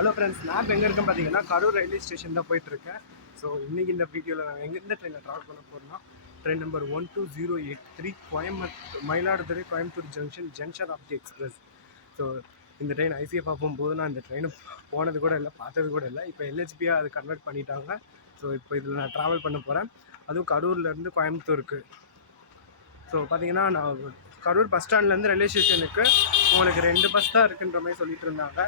Hello friends, நான் இப்போ எங்கே இருக்கேன் பார்த்தீங்கன்னா கரூர் ரயில்வே ஸ்டேஷன் தான் போயிட்டுருக்கேன். ஸோ இன்றைக்கி இந்த வீடியோவில் நான் எந்த ட்ரெயினில் ட்ராவல் பண்ண போகிறேன்னா train number 12083 Mayiladuthurai Coimbatore Janshatabdi express. So இந்த ட்ரெயின் ஐசிஎஃப் போகும்போது நான் இந்த ட்ரெயினை போனது கூட இல்லை, பார்த்தது கூட இல்லை. இப்போ எல்ஹெச்பியாக அது கன்வெர்ட் பண்ணிட்டாங்க. ஸோ இப்போ இதில் நான் ட்ராவல் பண்ண போகிறேன், அதுவும் கரூர்லேருந்து கோயம்புத்தூருக்கு. ஸோ பார்த்தீங்கன்னா நான் கரூர் பஸ் ஸ்டாண்ட்லேருந்து ரயில்வே ஸ்டேஷனுக்கு உங்களுக்கு 2 பஸ் தான் இருக்குன்ற மாதிரி சொல்லிட்டு இருந்தாங்க.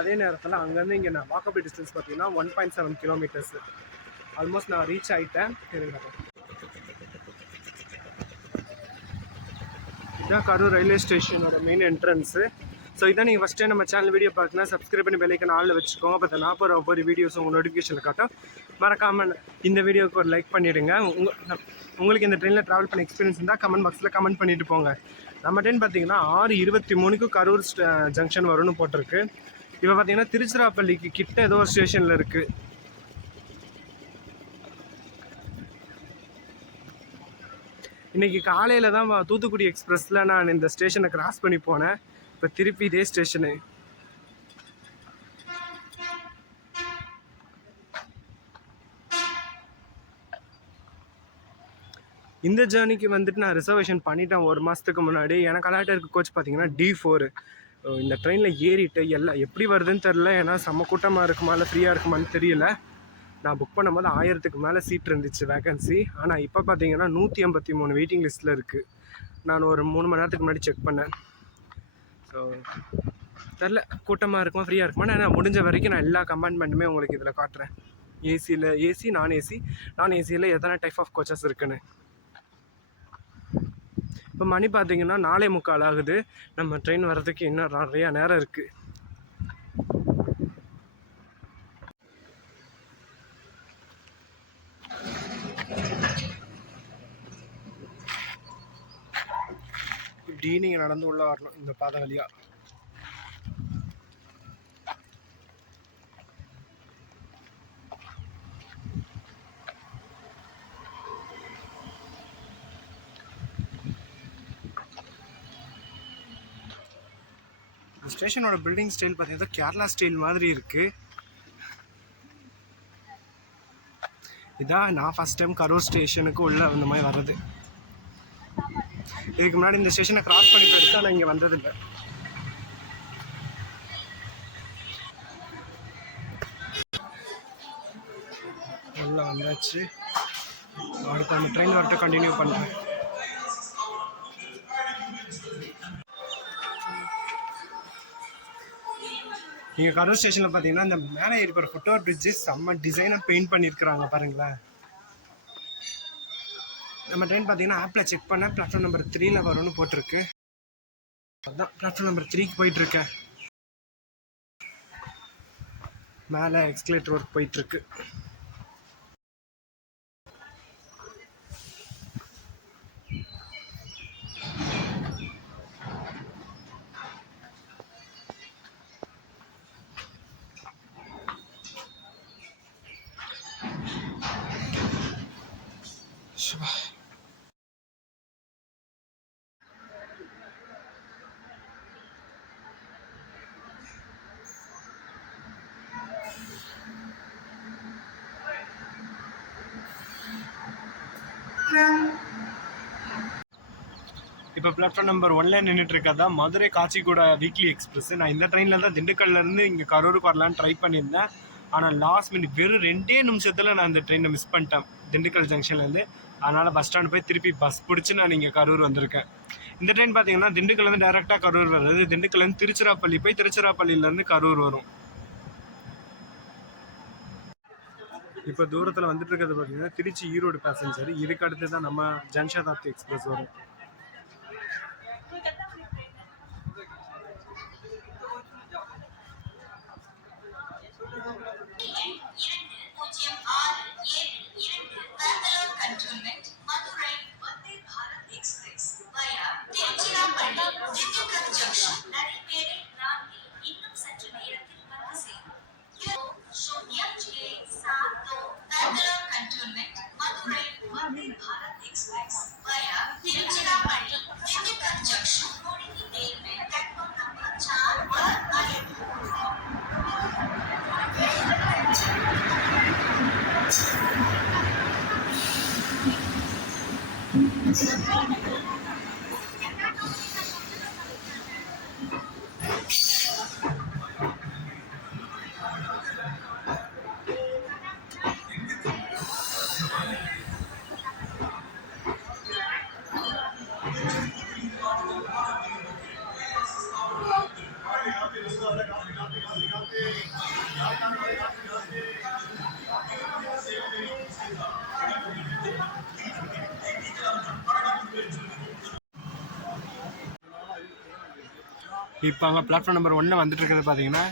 அதே நேரத்தில் அங்கேருந்து இங்கே நான் வாக்கபிள் டிஸ்டன்ஸ் பார்த்தீங்கன்னா 1.7 கிலோமீட்டர்ஸ். ஆல்மோஸ்ட் நான் ரீச் ஆகிட்டேன். இதுதான் கரூர் ரயில்வே ஸ்டேஷனோட மெயின் என்ட்ரன்ஸு. ஸோ இதான் நீங்கள் ஃபஸ்ட் டைம் நம்ம சேனல் வீடியோ பார்க்கலாம், சப்ஸ்கிரைப் பண்ணி பெல்லைக்கான ஆளில் வச்சுக்கோங்க. அப்போ நான் போகிற ஒவ்வொரு வீடியோஸ் உங்கள் நோட்டிஃபிகேஷனில் காட்டும். மறக்காமல் இந்த வீடியோவுக்கு ஒரு லைக் பண்ணிவிடுங்க. உங்களுக்கு இந்த ட்ரெயினில் ட்ராவல் பண்ண எக்ஸ்பீரியன்ஸ் இருந்தால் கமெண்ட் பாக்ஸில் கமெண்ட் பண்ணிவிட்டு போங்க. நம்ம ட்ரெயின் பார்த்தீங்கன்னா 6:23 கரூர் ஜங்ஷன் வரும்னு போட்டிருக்கு. இப்போ பார்த்தீங்கன்னா திருச்சிராப்பள்ளிக்கு கிட்ட ஏதோ ஒரு ஸ்டேஷனில் இருக்குது. இன்றைக்கி காலையில் தான் தூத்துக்குடி எக்ஸ்பிரஸில் நான் இந்த ஸ்டேஷனை கிராஸ் பண்ணி போனேன். இப்போ திருப்பி இதே ஸ்டேஷனு. இந்த ஜேர்னிக்கு வந்துட்டு நான் ரிசர்வேஷன் பண்ணிட்டேன் 1 மாதத்துக்கு முன்னாடி. எனக்கு அலாட்டாக இருக்க கோச் பார்த்தீங்கன்னா D4. இந்த ட்ரெயினில் ஏறிட்டு எல்லாம் எப்படி வருதுன்னு தெரில, ஏன்னா செம்ம கூட்டமாக இருக்குமா இல்லை ஃப்ரீயாக இருக்குமான்னு தெரியல. நான் புக் பண்ணும்போது 1000க்கு மேலே சீட் இருந்துச்சு வேகன்சி. ஆனால் இப்போ பார்த்தீங்கன்னா 183 வெயிட்டிங் லிஸ்ட்டில் இருக்குது. நான் ஒரு 3 மணி நேரத்துக்கு முன்னாடி செக் பண்ணேன். ஸோ தெரில கூட்டமாக இருக்குமா ஃப்ரீயாக இருக்குமா. நான் முடிஞ்ச வரைக்கும் நான் எல்லா கம்பார்ட்மெண்ட்டுமே உங்களுக்கு இதில் காட்டுறேன். ஏசி நான் ஏசியில் எத்தனை டைப் ஆஃப் கோச்சஸ் இருக்குன்னு. இப்போ மணி பார்த்தீங்கன்னா 4:45 ஆகுது. நம்ம ட்ரெயின் வர்றதுக்கு இன்னும் நிறையா நேரம் இருக்குது. இப்படி நீங்கள் நடந்து உள்ள வரணும் இந்த பாதை வழியாக. ஸ்டேஷனோட பில்டிங் ஸ்டைல் பார்த்தீங்கன்னா கேரளா ஸ்டைல் மாதிரி இருக்குது. இதான் நான் ஃபஸ்ட் டைம் கரூர் ஸ்டேஷனுக்கு உள்ள அந்த மாதிரி வர்றது. இதுக்கு முன்னாடி இந்த ஸ்டேஷனை கிராஸ் பண்ணி போயிட்டு நான் இங்கே வந்ததில்லை. நல்லா வந்தாச்சு. அடுத்து அந்த ட்ரெயின் வரட்டு கண்டினியூ பண்ணுறேன். நீங்கள் கரூர் ஸ்டேஷனில் பார்த்தீங்கன்னா இந்த மேலே ஏறி போகிற ஃபுட்ஓவர் பிரிட்ஜு செம்ம டிசைனாக பெயிண்ட் பண்ணியிருக்கிறாங்க பாருங்களேன். நம்ம ட்ரெயின் பார்த்தீங்கன்னா ஆப்பில் செக் பண்ண பிளாட்ஃபார்ம் நம்பர் 3 வரும்னு போட்டிருக்கு. அதுதான் பிளாட்ஃபார்ம் நம்பர் 3க்கு போயிட்டுருக்கேன். மேலே எக்ஸ்கலேட்டர் ஒர்க் போயிட்டுருக்கு. இப்போ பிளாட்ஃபார்ம் நம்பர் 1ல நின்றுட்டு இருக்கதா மதுரை காச்சிகூடா வீக்லி எக்ஸ்பிரஸ். நான் இந்த ட்ரெயினில் தான் திண்டுக்கல்லேருந்து இங்கே கரூருக்கு வரலான்னு ட்ரை பண்ணியிருந்தேன். ஆனால் லாஸ்ட் மினிட் வெறும் 2 நிமிஷத்தில் நான் இந்த ட்ரெயினை மிஸ் பண்ணிட்டேன் திண்டுக்கல் ஜங்ஷன்லேருந்து. அதனால் பஸ் ஸ்டாண்டு போய் திருப்பி பஸ் பிடிச்சி நான் இங்கே கரூர் வந்திருக்கேன். இந்த ட்ரெயின் பார்த்தீங்கன்னா திண்டுக்கல்லேருந்து டேரெக்டாக கரூர் வருது. திண்டுக்கல்லேருந்து திருச்சிராப்பள்ளி போய் திருச்சிராப்பள்ளியிலேருந்து கரூர் வரும். இப்போ தூரத்தில் வந்துட்டு இருக்கிறது பார்த்தீங்கன்னா திருச்சி ஈரோடு பேசஞ்சர். இதுக்கு அடுத்து தான் நம்ம ஜன்சதாப்தி எக்ஸ்பிரஸ் வரும். Mumbai Bharat Express via Tiruchirappalli. இப்போ அங்கே பிளாட்ஃபார்ம் நம்பர் 1 வந்துட்டு இருக்கிறது பார்த்தீங்கன்னா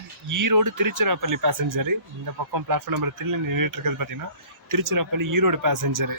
ஈரோடு திருச்சிராப்பள்ளி பேசஞ்சரு. இந்த பக்கம் பிளாட்ஃபார்ம் நம்பர் 3 நின்றுட்டு இருக்கிறது பார்த்தீங்கன்னா திருச்சிராப்பள்ளி ஈரோடு பேசஞ்சரு.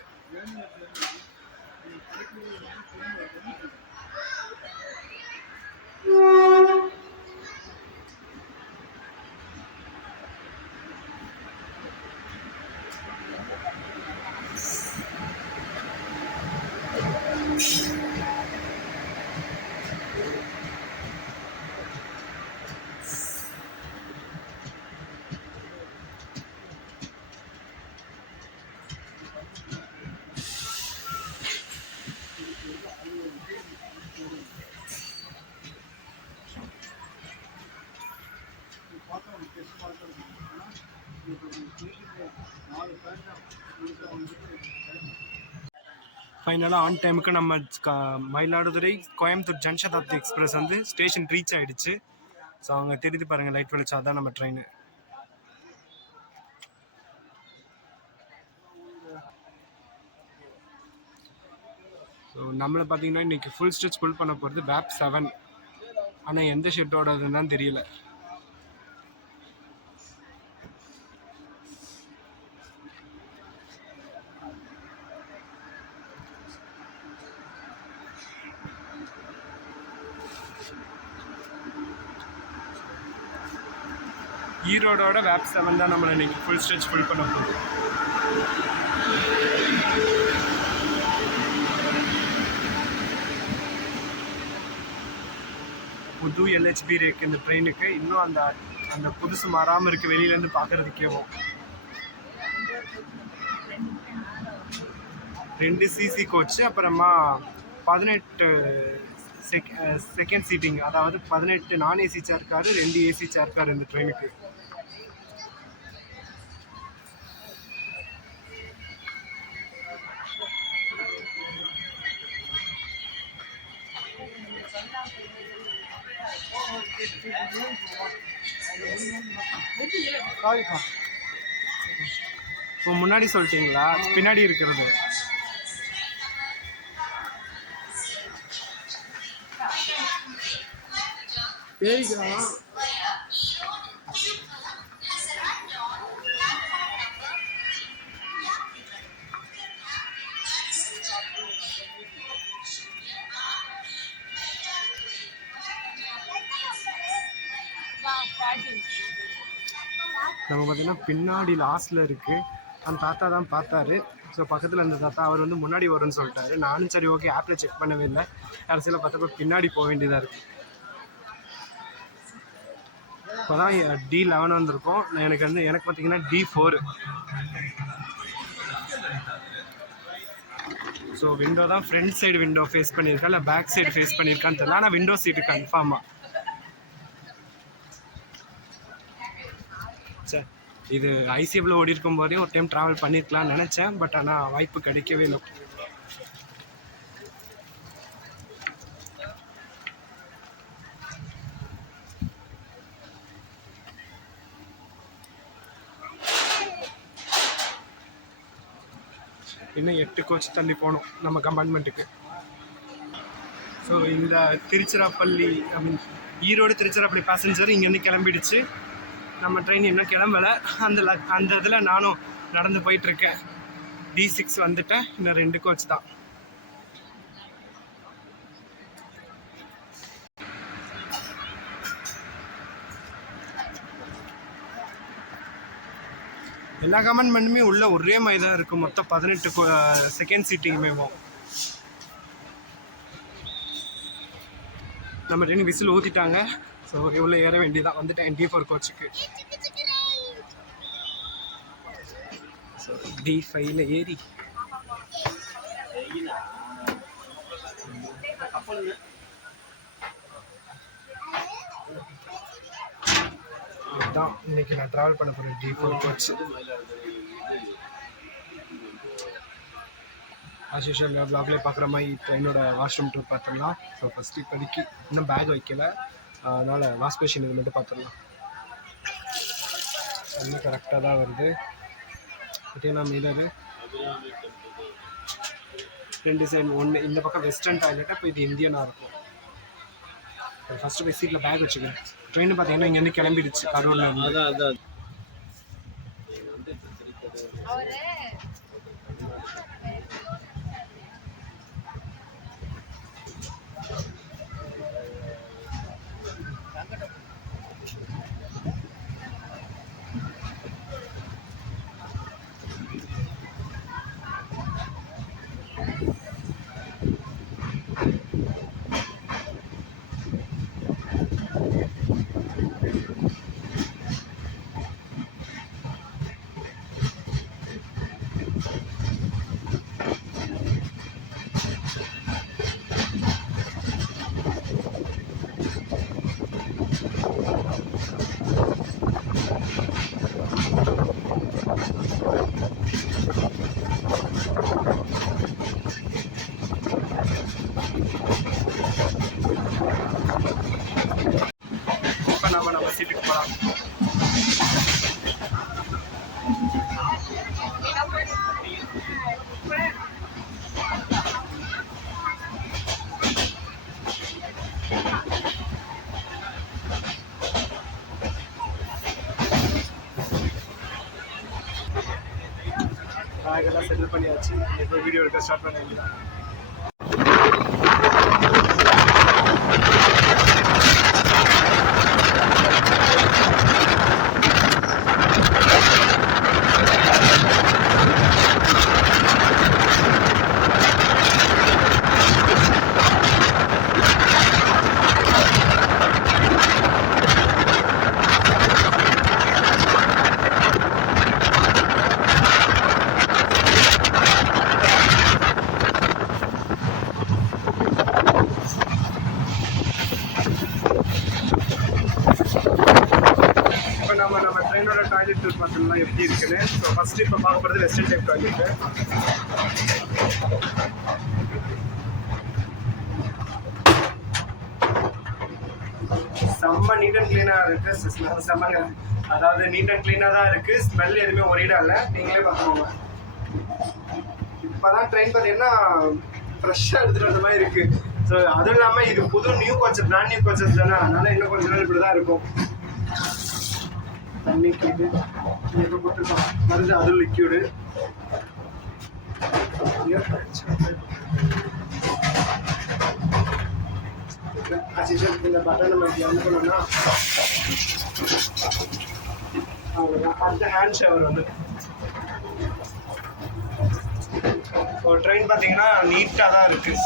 ஃபைனலாக ஆன் டைமுக்கு நம்ம மயிலாடுதுறை கோயம்புத்தூர் ஜன்சதாப்தி எக்ஸ்பிரஸ் வந்து ஸ்டேஷன் ரீச் ஆகிடுச்சு. ஸோ அவங்க தெரிஞ்சு பாருங்கள், லைட் வெளிச்சம், அதான் நம்ம ட்ரெயின். ஸோ நம்மளை பார்த்தீங்கன்னா இன்றைக்கி ஃபுல் ஸ்ட்ரெச் ஃபுல் பண்ண போகிறது வேப் 7. ஆனால் எந்த ஷெட்டோடதுன்னு தான் தெரியல. ஈரோடோட வேப் 7 தான் நம்மளை இன்னைக்கு ஃபுல் ஸ்ட்ரெச் ஃபுல் பண்ண போகுது. புது எல்ஹெச்பி இருக்கு இந்த ட்ரெயினுக்கு. இன்னும் அந்த அந்த புதுசு மாறாமல் இருக்குது வெளியிலேருந்து பார்க்குறதுக்கேவும். 2 சிசி கோச்சு, அப்புறமா 18 செகண்ட் சீட்டிங், அதாவது 18 நான் AC chair car, 2 AC chair car இந்த ட்ரெயினுக்கு. இப்போ முன்னாடி சொல்லிட்டீங்களா? பின்னாடி இருக்கிறது பேரிக்கலாம். நம்ம பார்த்தீங்கன்னா பின்னாடி லாஸ்ட்டில் இருக்குது. அந்த தாத்தா தான் பார்த்தாரு. ஸோ பக்கத்தில் அந்த தாத்தா அவர் வந்து முன்னாடி வரும்னு சொல்லிட்டாரு. நானும் சரி ஓகே ஆப்பில் செக் பண்ணவே இல்லை. கடைசியில் பார்த்தப்போ பின்னாடி போக வேண்டியதாக இருக்குது. இப்போ தான் D11 வந்திருக்கோம். எனக்கு பார்த்தீங்கன்னா D4. ஸோ விண்டோ தான் ஃப்ரண்ட் சைடு விண்டோ ஃபேஸ் பண்ணியிருக்கா இல்லை பேக் சைடு ஃபேஸ் பண்ணியிருக்கான்னு தெரியல. ஆனால் விண்டோ சீட்டு கன்ஃபார்மாக. சரி, இது ஐசிஎஃப்ல ஓடி இருக்கும் போதே ஒரு டைம் ட்ராவல் பண்ணியிருக்கலாம்னு நினச்சேன். பட் ஆனால் வாய்ப்பு கிடைக்கவே இல்லை. இன்னும் 8 கோச் தள்ளி போகணும் நம்ம கம்பார்ட்மெண்ட்டுக்கு. ஸோ இந்த திருச்சிராப்பள்ளி ஈரோடு திருச்சிராப்பள்ளி பேசஞ்சர் இங்கேருந்து கிளம்பிடுச்சு. நம்ம ட்ரெயின் இன்னும் கிளம்பலை. அந்த இதில் நானும் நடந்து போயிட்டுருக்கேன். D6 வந்துட்டேன். இன்னும் 2 கோச் தான். எல்லா கம்பார்ட்மெண்ட்டுமே உள்ள ஒரே மாதிரி தான் இருக்கும். மொத்தம் 18 செகண்ட் சீட்டிங்குமே. நம்ம ட்ரெயின் விசில் ஊற்றிட்டாங்க. ஸோ எவ்வளோ ஏற வேண்டியதான். வந்துட்டேன் D4 கோச்சுக்கு. ஸோ D5ல ஏறி இதுதான் இன்னைக்கு நான் ட்ராவல் பண்ண போகிறேன் D4 கோச். ஆஸ் யூஷுவல் வ்ளாக்லேயே பார்க்குற மாதிரி இப்போ என்னோட வாஷ்ரூம் டூர் பார்த்துடலாம். ஸோ ஃபஸ்ட்டு இப்போதைக்கு இன்னும் பேக் வைக்கல, அதனால் வாஷ் பேஷன் இது மட்டும் பார்த்துடலாம். இன்னும் கரெக்டாக தான் வருது. பார்த்தீங்கன்னா மிரரு 2 டிசைன், ஒன்று இந்த பக்கம் வெஸ்டர்ன் டாய்லெட், இப்போ இது இந்தியனாக இருக்கும். ஃபஸ்ட்டு போய் சீட்டில் பேக் வச்சுக்கிறேன். ட்ரெயின் பார்த்தீங்கன்னா இங்கேருந்து கிளம்பிடுச்சு கரூரில் இருந்து. நம்ம சீட்டுக்கு போகலாம். பேக்கெல்லாம் செட்டில் பண்ணியாச்சு. இப்போ வீடியோ எடுக்க ஸ்டார்ட் பண்ணிடலாம். நம்ம ட்ரெயினோட டாய்லெட் டூர் பார்த்தோம்னா எப்படி இருக்குன்னு. ஸோ ஃபஸ்ட்டு இப்போ பார்க்க போகிறது வெஸ்டர்ன் டைப் டாய்லெட்டு. செம்ம நீட் அண்ட் க்ளீனாக இருக்குது. செம்மங்க, அதாவது நீட் அண்ட் க்ளீனாக தான் இருக்குது. ஸ்மெல் எதுவுமே ஒரேடாக இல்லை. நீங்களே பார்த்துக்கோங்க. இப்போ தான் ட்ரெயின் பார்த்தீங்கன்னா ஃப்ரெஷ்ஷாக எடுத்துகிட்டு வந்த மாதிரி இருக்குது. ஸோ அதுவும் இல்லாமல் இது புது new coaches, brand new coaches தானே, அதனால் இன்னும் கொஞ்சம் நாள் இப்படி தான் இருக்கும். தண்ணி இது இப்போ போட்டுருக்கோம் வருது, அதுவும் லிக்யூடு. இந்த பட்டன் நம்ம இப்படி வந்து பண்ணோம்னா அவ்வளோதான். அடுத்த ஹேண்ட் ஷவர் வந்து ஒரு ட்ரெயின் பார்த்தீங்கன்னா நீட்டாக தான் இருக்குது.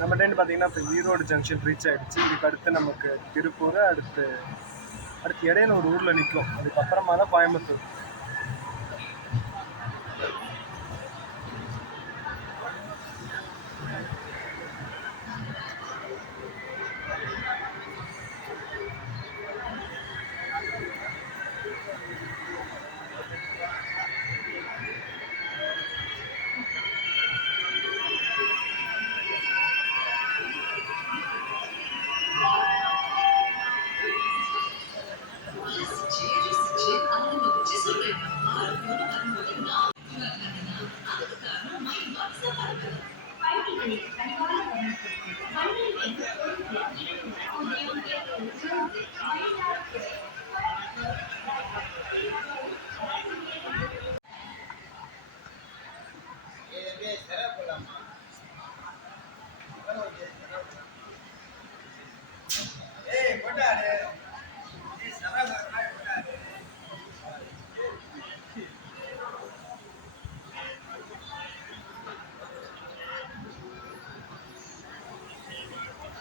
நம்ம ட்ரெயின் பார்த்தீங்கன்னா இப்போ ஈரோடு ஜங்ஷன் ரீச் ஆகிடுச்சு. இதுக்கு அடுத்து நமக்கு திருப்பூர், அடுத்து இடையில ஒரு ஊரில் நிற்கும். அதுக்கப்புறமா தான் கோயம்புத்தூர்.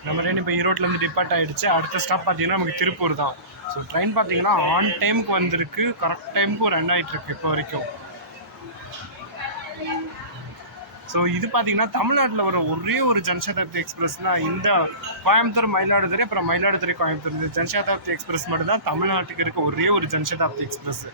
நம்ம ட்ரெயின் இப்போ ஈரோட்லேருந்து டிபார்ட் ஆகிடுச்சு. அடுத்த ஸ்டாப் பார்த்தீங்கன்னா நமக்கு திருப்பூர் தான். ஸோ ட்ரெயின் பார்த்தீங்கன்னா ஆன் டைமுக்கு வந்திருக்கு, கரெக்ட் டைமுக்கும் ரன் ஆகிட்டுருக்கு இப்போ வரைக்கும். ஸோ இது பார்த்தீங்கன்னா தமிழ்நாட்டில் வர ஒரே ஒரு ஜன்சதாப்தி எக்ஸ்பிரஸ்னால் இந்த கோயம்புத்தூர் மயிலாடுதுறை, அப்புறம் மயிலாடுதுறை கோயம்புத்தூர், இந்த ஜன்சதாப்தி எக்ஸ்பிரஸ் மட்டும் தான் தமிழ்நாட்டுக்கு இருக்க ஒரே ஒரு ஜன்சதாப்தி எக்ஸ்பிரஸ்.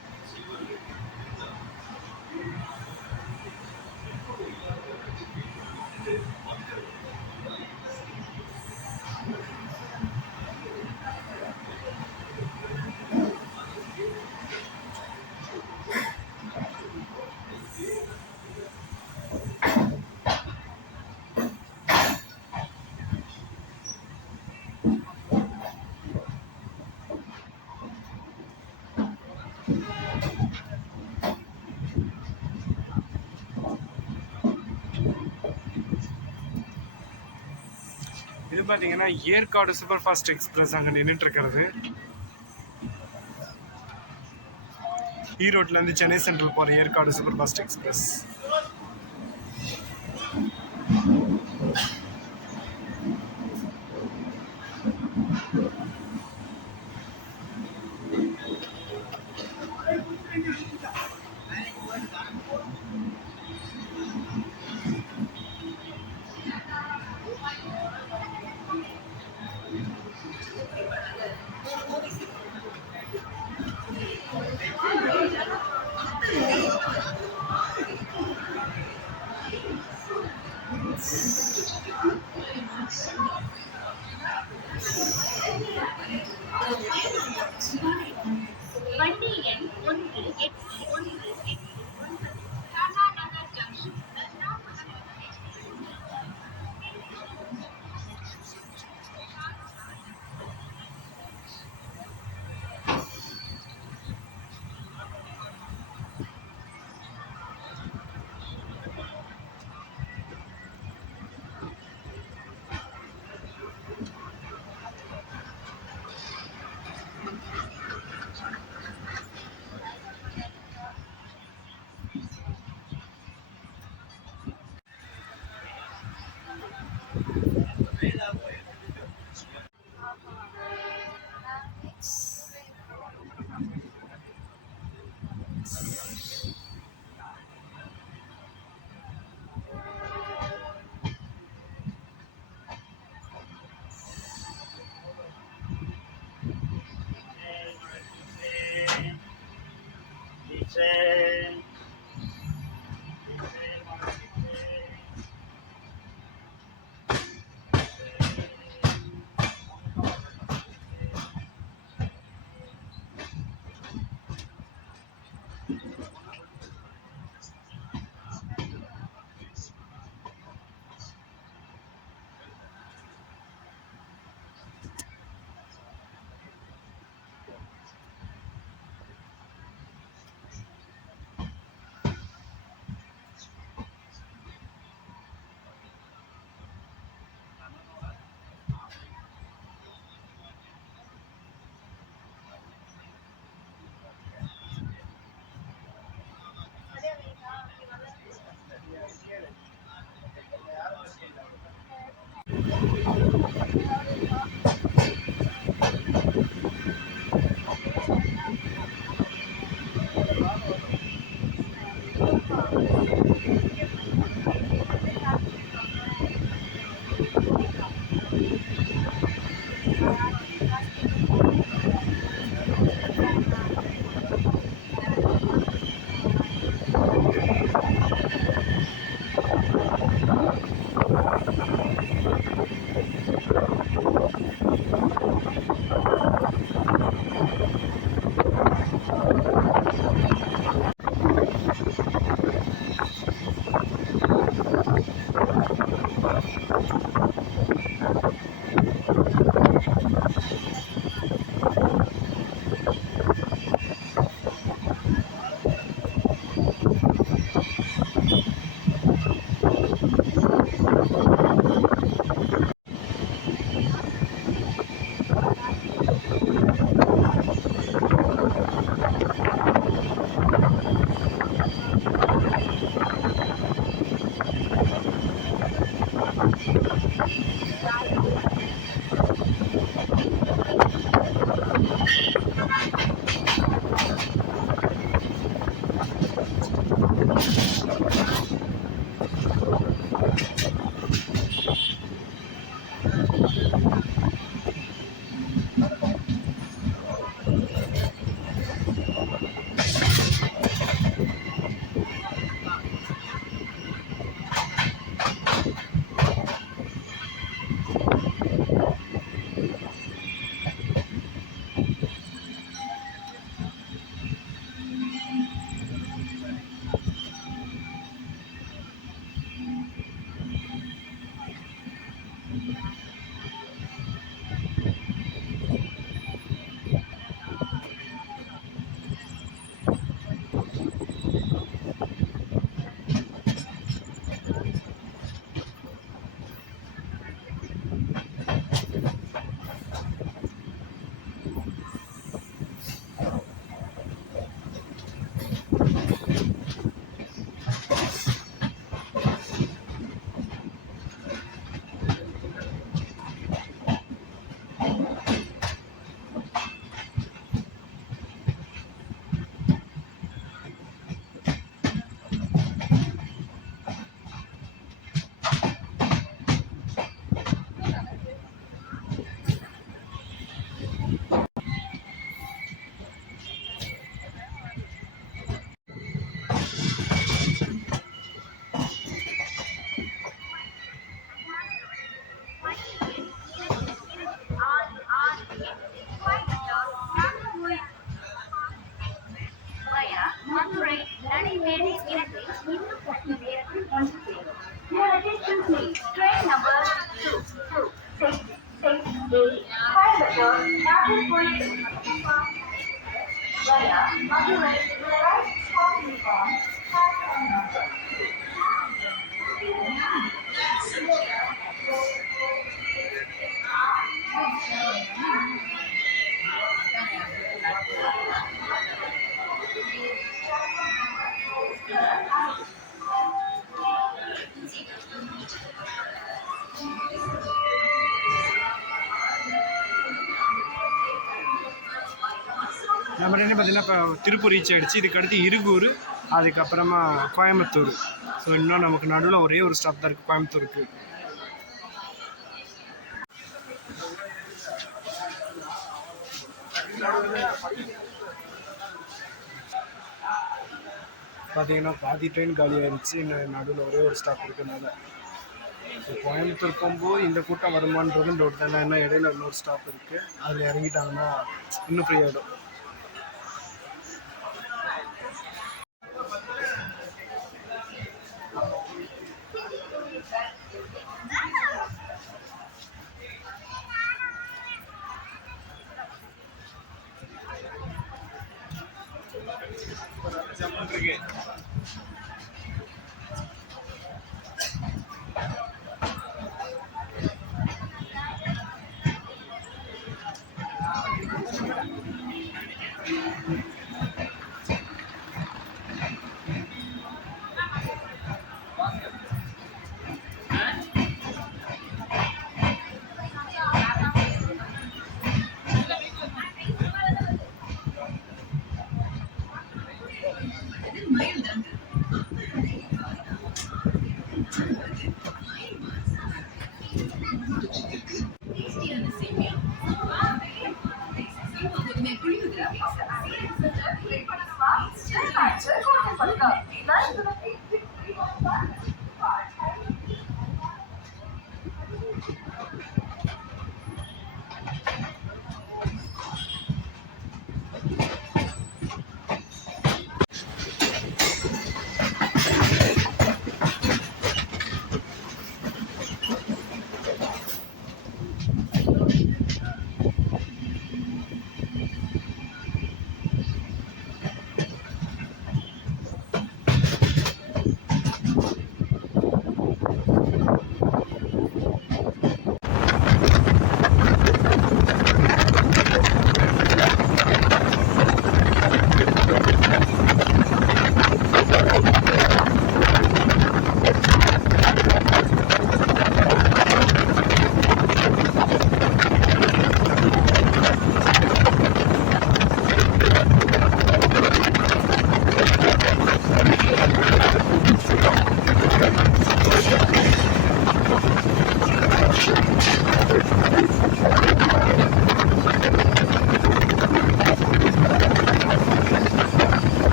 இது பார்த்தீங்கன்னா ஏற்காடு சூப்பர் ஃபாஸ்ட் எக்ஸ்பிரஸ் அங்கே நின்றுட்டு இருக்கிறது. ஈரோட்லேருந்து சென்னை சென்ட்ரல் போகிற ஏற்காடு சூப்பர் ஃபாஸ்ட் எக்ஸ்பிரஸ். நம்ம என்ன பார்த்தீங்கன்னா இப்போ திருப்பூர் ரீச் ஆகிடுச்சு. இதுக்கு அடுத்து இருகூர், அதுக்கப்புறமா கோயம்புத்தூர். ஸோ இன்னும் நமக்கு நடுவில் ஒரே ஒரு ஸ்டாப் தான் இருக்குது கோயம்புத்தூருக்கு. பார்த்தீங்கன்னா பாதி ட்ரெயின் காலி ஆகிடுச்சு. இன்னும் நடுவில் ஒரே ஒரு ஸ்டாப் இருக்குனால ஸோ கோயம்புத்தூர் போகும்போது இந்த கூட்டம் வருமானது டவுட் தான். இன்னும் இடையில இன்னொரு ஸ்டாப் இருக்குது, அதில் இறங்கிட்டாங்கன்னா இன்னும் ஃப்ரீ ஆகிடும்.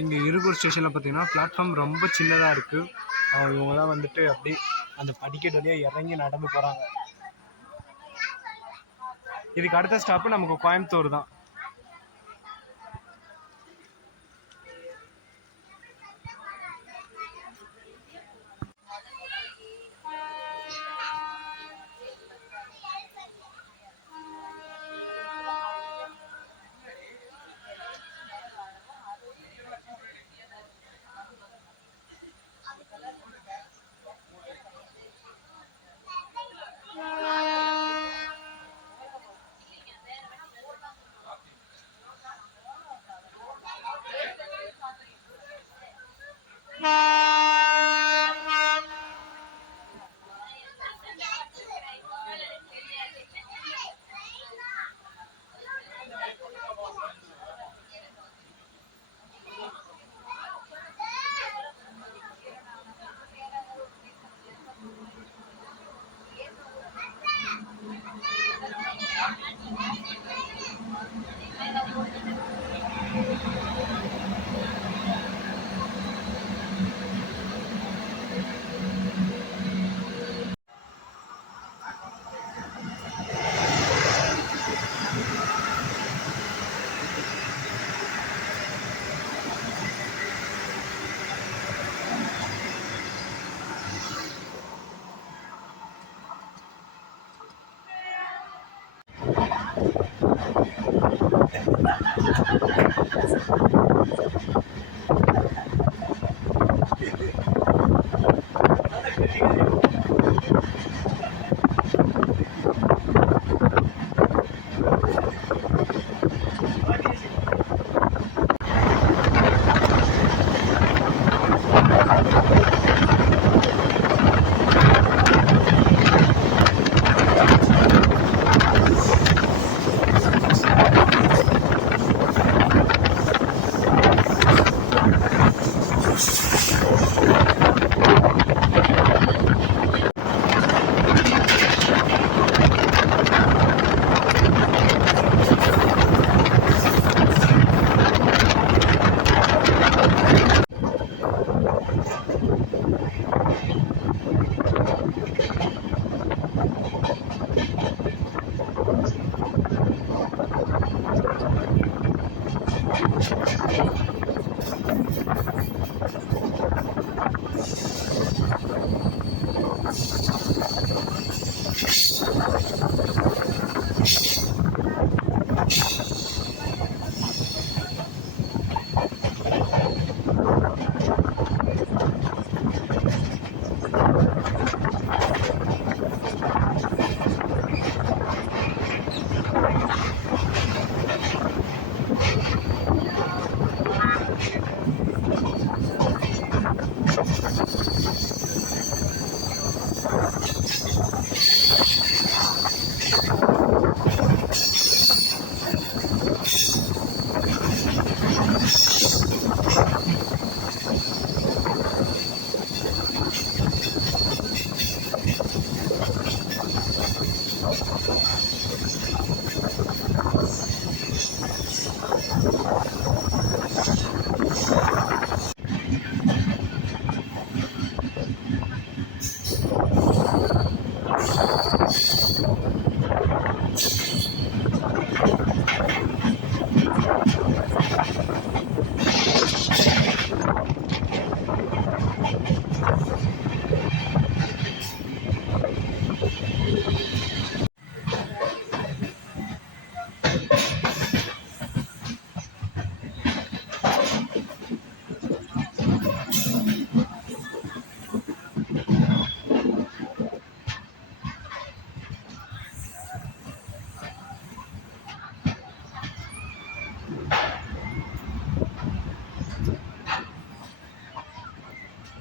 இங்கே இருகூர் ஸ்டேஷனில் பார்த்தீங்கன்னா பிளாட்ஃபார்ம் ரொம்ப சின்னதாக இருக்குது. இவங்களாம் வந்துட்டு அப்படியே அந்த படிக்கட்டு வழியாக இறங்கி நடந்து போகிறாங்க. இதுக்கு அடுத்த ஸ்டாப்பு நமக்கு கோயம்புத்தூர் தான்.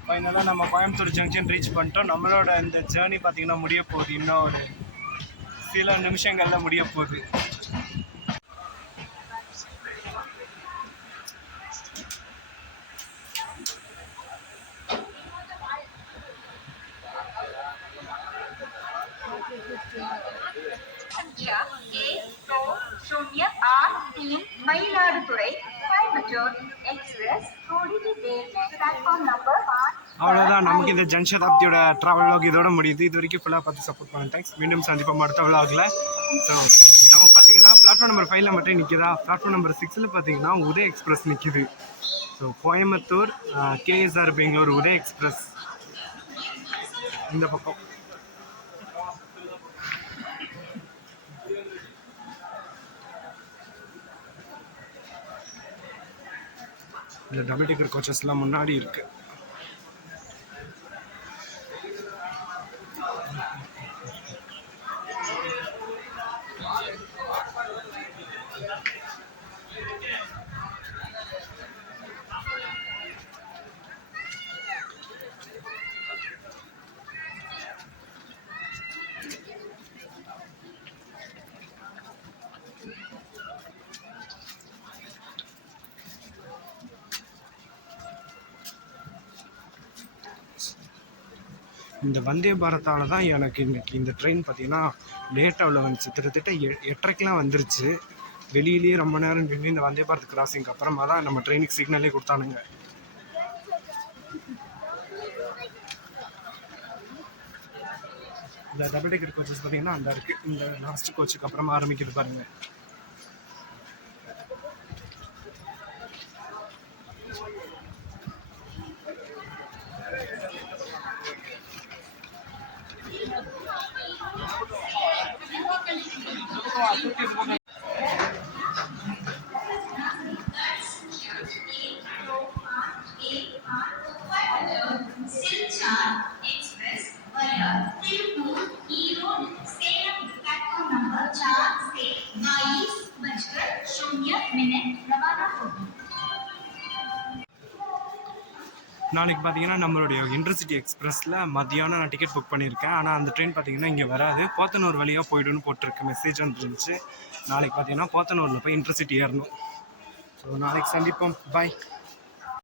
ஃபைனலாக நம்ம கோயம்புத்தூர் ஜங்ஷன் ரீச் பண்ணிட்டோம். நம்மளோட இந்த ஜேர்னி பார்த்திங்கன்னா முடிய போகுது. இன்னும் ஒரு சில நிமிஷங்களில் முடிய போகுது. மயிலாடுதுறை கோயம்புத்தூர் எக்ஸ்பிரஸ் அவ்வளோதான், நமக்கு இந்த ஜன்சதாப்தியோட ட்ராவல் வ்ளாக் இதோட முடியுது. இது வரைக்கும் ஃபுல்லாக பார்த்து சப்போர்ட் பண்ண தேங்க்ஸ். மீண்டும் சந்திப்போம் அடுத்த வ்ளாகில். ஸோ நமக்கு பார்த்தீங்கன்னா பிளாட்ஃபார்ம் நம்பர் 5ல் மட்டும் நிற்கிதா. பிளாட்ஃபார்ம் நம்பர் 6ல் பார்த்தீங்கன்னா உதய் எக்ஸ்பிரஸ் நிற்கிது. So Coimbatore KSR Bengaluru Uday express இந்த பக்கம். இந்த டபுள் டிக்கெட் கோச்சஸ்லாம் முன்னாடி இருக்கு. இந்த வந்தே பாரத்தால் தான் எனக்கு இன்றைக்கி இந்த ட்ரெயின் பார்த்திங்கன்னா லேட்டாவில் வந்துச்சு. கிட்டத்தட்ட 8:30க்கெலாம் வந்துருச்சு. வெளியிலேயே ரொம்ப நேரம் நின்று இந்த வந்தே பாரத் கிராசிங்க்கு அப்புறமா தான் நம்ம ட்ரெயினுக்கு சிக்னலே கொடுத்தானுங்க. இந்த டபுள் டிக்கெட் கோச்சஸ் பார்த்திங்கன்னா அந்த இருக்குது. இந்த லாஸ்ட் கோச்சுக்கு அப்புறமா ஆரம்பிக்குது பாருங்கள். நாளைக்கு பார்த்தீங்கன்னா நம்மளுடைய இன்டர்சிட்டி எக்ஸ்பிரஸில் மத்தியானம் நான் டிக்கெட் புக் பண்ணியிருக்கேன். ஆனால் அந்த ட்ரெயின் பார்த்தீங்கன்னா இங்கே வராது, போத்தனூர் வழியாக போய்டுன்னு போட்டிருக்கு மெசேஜ் வந்துருந்துச்சு. நாளைக்கு பார்த்தீங்கன்னா போத்தனூரில் போய் இன்டர்சிட்டி ஏறணும். ஸோ நாளைக்கு சந்திப்போம். பாய்.